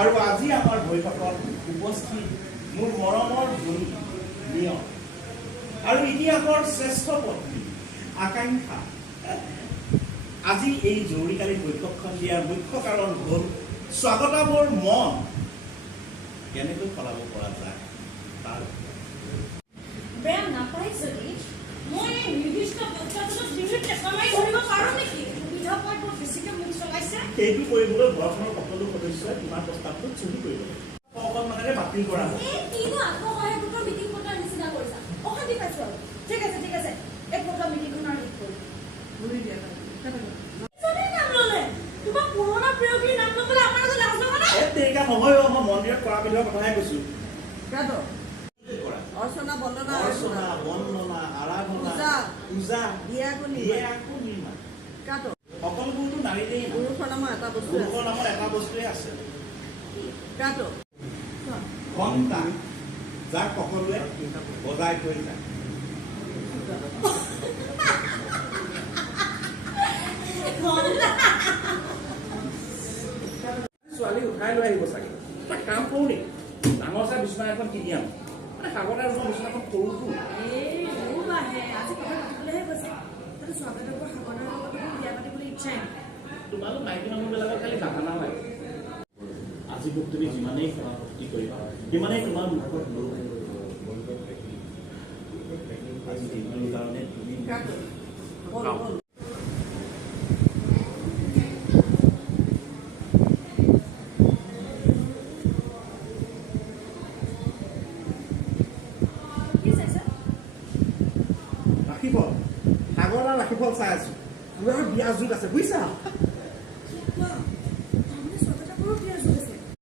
আৰু আজি আমাৰ বৈঠকত উপস্থিত মোৰ মৰমৰ ভনী নিয়ম আৰু ইতিহাসৰ শ্ৰেষ্ঠ পত্নী আকাংক্ষা। আজি এই জৰুৰীকালীন বৈঠকখন দিয়াৰ মুখ্য কাৰণ হ'ল স্বাগতাবৰ মন কেনেকৈ সলাব পৰা যায় তাৰ। বেয়া নাপায় যদি মই নিৰ্দিষ্ট পৰ্যায়ত ডিগ্ৰী টেকা মাৰি ধৰিব পাৰোঁ নেকি? সুবিধা পাই বৰ বেছিকৈ মোক চলাইছে। সেইটো কৰিবলৈ ঘৰখনৰ সকলো সদস্যই তোমাৰ প্ৰস্তাৱটো চহী কৰিব লাগিব। অকণমানেৰে বাতিল কৰা হয়। কিনো আত্মসহায়ক গোটৰ মিটিং পতাৰ নিচিনা কৰিছা? অশান্তি পাইছোঁ আৰু। ঠিক আছে এই পতা মিটিংখন আৰু শেষ কৰোঁ। নাম ল'লে তোমাৰ পুৰণা প্ৰেয়সীৰ নাম ল'বলৈ আমাৰ লগত লাজ লগা নাই? তেনেকুৱা নহয়, মই মন্দিৰত কৰা বিধৰ কথাহে কৈছোঁ। অৰ্চনা বন্দনা আৰাধনা পূজা সকলোবোৰতো নাৰীতেই পুৰুষৰ নামৰ এটা বস্তু পুৰুষৰ নামৰ এটা বস্তুৱে আছে কাটো ঘণ্টা, যাক সকলোৱে বজাই থৈ যায়। ছোৱালী উঠাই লৈ আহিব চাগে। কাম কৰোঁ নেকি? ডাঙৰ চাই বিচনা এখন কিনি আনো। সাগৰ আৰু বিচনাখন সৰুটো তোমালোক মাইকী মানুহবিলাকৰ খালি বাহানা হয়। আজি মোক তুমি যিমানেই সমাভক্তি কৰিবা সিমানেই তোমাৰ মুখত লোক আজি দিনটোৰ কাৰণে তুমি ৰাখিব সাগৰ আৰু ৰাখিব চাই আছো। তোমাৰ বিয়া যুগ আছে বুজিছা।